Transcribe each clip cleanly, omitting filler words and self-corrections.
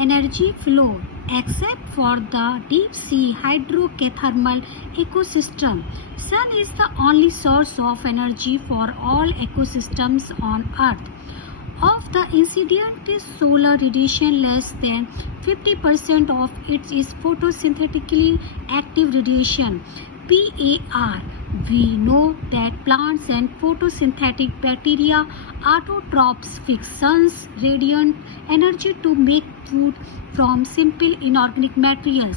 energy flow except for the deep sea hydrothermal ecosystem. Sun is the only source of energy for all ecosystems on Earth. Of the incident solar radiation, less than 50% of it is photosynthetically active radiation, PAR. We know that plants and photosynthetic bacteria autotrophs fix sun's radiant energy to make food from simple inorganic materials.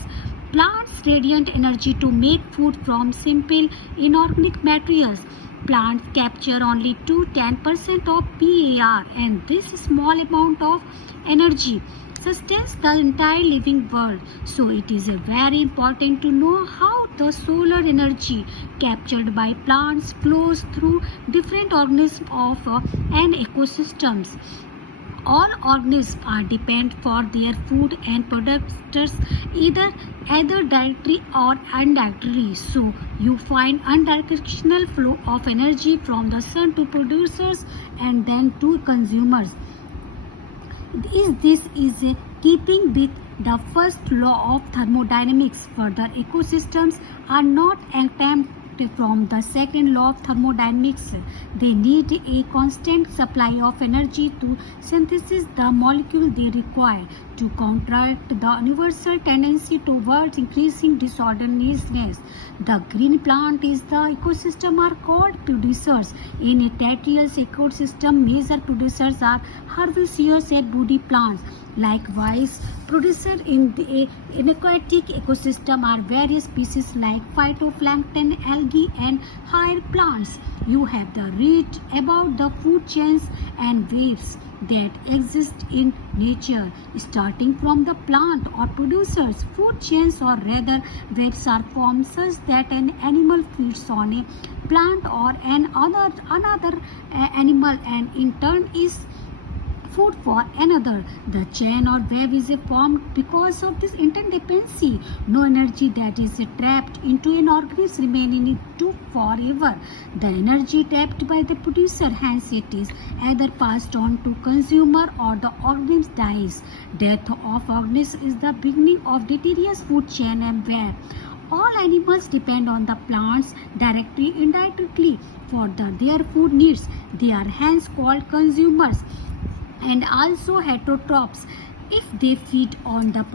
Plants radiant energy to make food from simple inorganic materials. Plants capture only 2-10% of PAR, and this small amount of energy sustains the entire living world. So it is very important to know how the solar energy captured by plants flows through different organisms of an ecosystems. All organisms are dependent for their food and products either directly or indirectly. So you find unidirectional flow of energy from the sun to producers and then to consumers. This is keeping with the first law of thermodynamics. Further, ecosystems are not exempt from the second law of thermodynamics. They need a constant supply of energy to synthesize the molecule they require to counteract the universal tendency towards increasing disorderliness. The green plant is the ecosystem are called producers. In a terrestrial ecosystem, major producers are herbaceous and woody plants. Likewise, producers in the aquatic ecosystem are various species like phytoplankton, algae, and higher plants. You have the read about the food chains and waves that exist in nature, starting from the plant or producers. Food chains, or rather webs, are formed such that an animal feeds on a plant or another animal, and in turn is food for another. The chain or web is formed because of this interdependency. No energy that is trapped into an organism remains in it forever. The energy tapped by the producer, hence it is either passed on to consumer or the organism dies. Death of organism is the beginning of deleterious food chain and web. All animals depend on the plants directly, indirectly for their food needs. They are hence called consumers and also heterotrophs. If they feed on the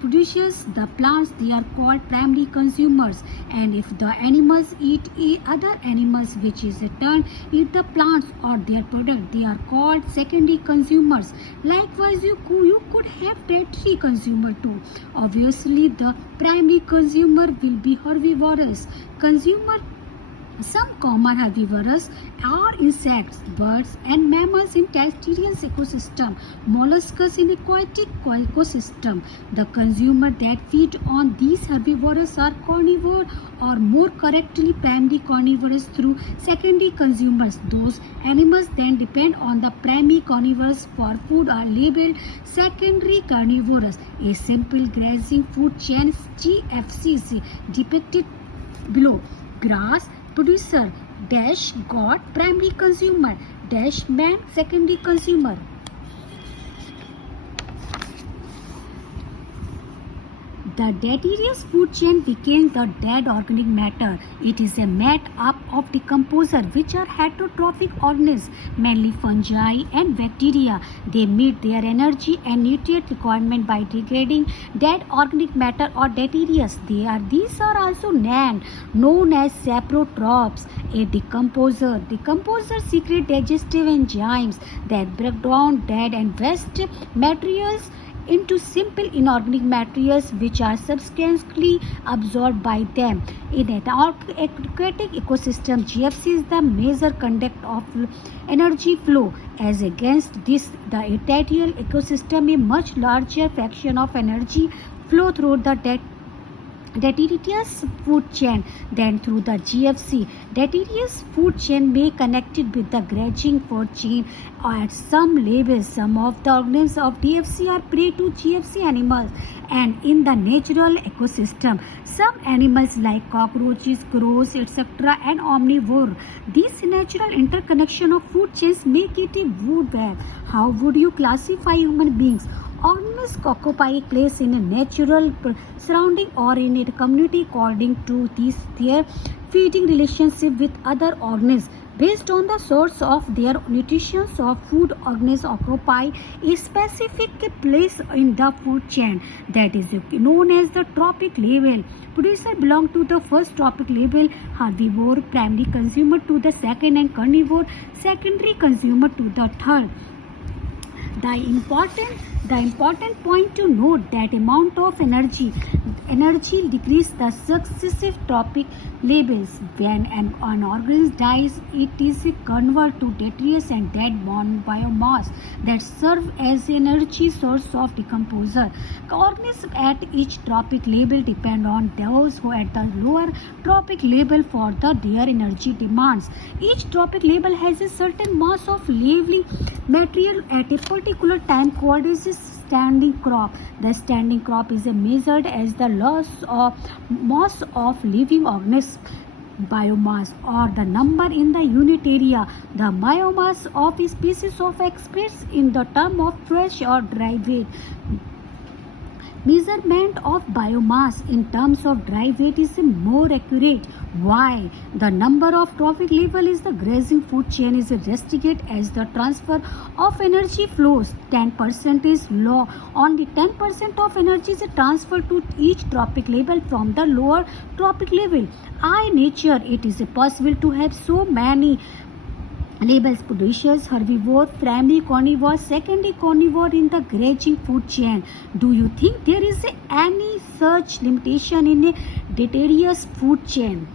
producers, the plants, they are called primary consumers, and if the animals eat other animals, which is in turn eat the plants or their product, they are called secondary consumers. Likewise, you could have tertiary consumer too. Obviously, the primary consumer will be herbivorous. Some common herbivores are insects, birds, and mammals in terrestrial ecosystem, molluscs in aquatic ecosystem. The consumer that feed on these herbivores are carnivore, or more correctly primary carnivores through secondary consumers. Those animals then depend on the primary carnivores for food are labeled secondary carnivores. A simple grazing food chain GFC is depicted below. Grass producer dash got primary consumer dash man secondary consumer. The deleterious food chain became the dead organic matter. It is a made up of decomposers, which are heterotrophic organisms, mainly fungi and bacteria. They meet their energy and nutrient requirement by degrading dead organic matter or deleterious. These are also known as saprotrophs. A decomposer. Decomposers secrete digestive enzymes that break down dead and waste materials into simple inorganic materials which are substantially absorbed by them. In an aquatic ecosystem, GFC is the major conduct of energy flow. As against this, the terrestrial ecosystem, a much larger fraction of energy flow through the deleterious food chain than through the GFC. Deleterious food chain may connected with the grazing food chain at some levels. Some of the organisms of DFC are prey to GFC animals, and in the natural ecosystem, some animals like cockroaches, crows, etc. and omnivore. This natural interconnection of food chains make it a food web. How would you classify human beings? Organisms occupy a place in a natural surrounding or in a community according to their feeding relationship with other organisms. Based on the source of their nutrition or food, organisms occupy a specific place in the food chain that is known as the trophic level. Producer belong to the first trophic level, herbivore, primary consumer to the second, and carnivore, secondary consumer to the third. The important point to note that amount of energy decrease the successive trophic levels. When an organism dies, it is converted to detritus and dead biomass that serve as energy source of decomposer. Organisms at each trophic level depend on those who at the lower trophic level for their energy demands. Each trophic level has a certain mass of living material at a particular time called as a standing crop. The standing crop is measured as the mass of living organisms biomass or the number in the unit area. The biomass of a species of expressed in the term of fresh or dry weight. Measurement of biomass in terms of dry weight is more accurate. Why? The number of trophic level is the grazing food chain is restricted as the transfer of energy flows. 10% is low. Only 10% of energy is transferred to each trophic level from the lower trophic level. I nature it is possible to have so many labels: producers, herbivore, primary carnivore, secondary carnivore in the grazing food chain. Do you think there is any such limitation in a deleterious food chain?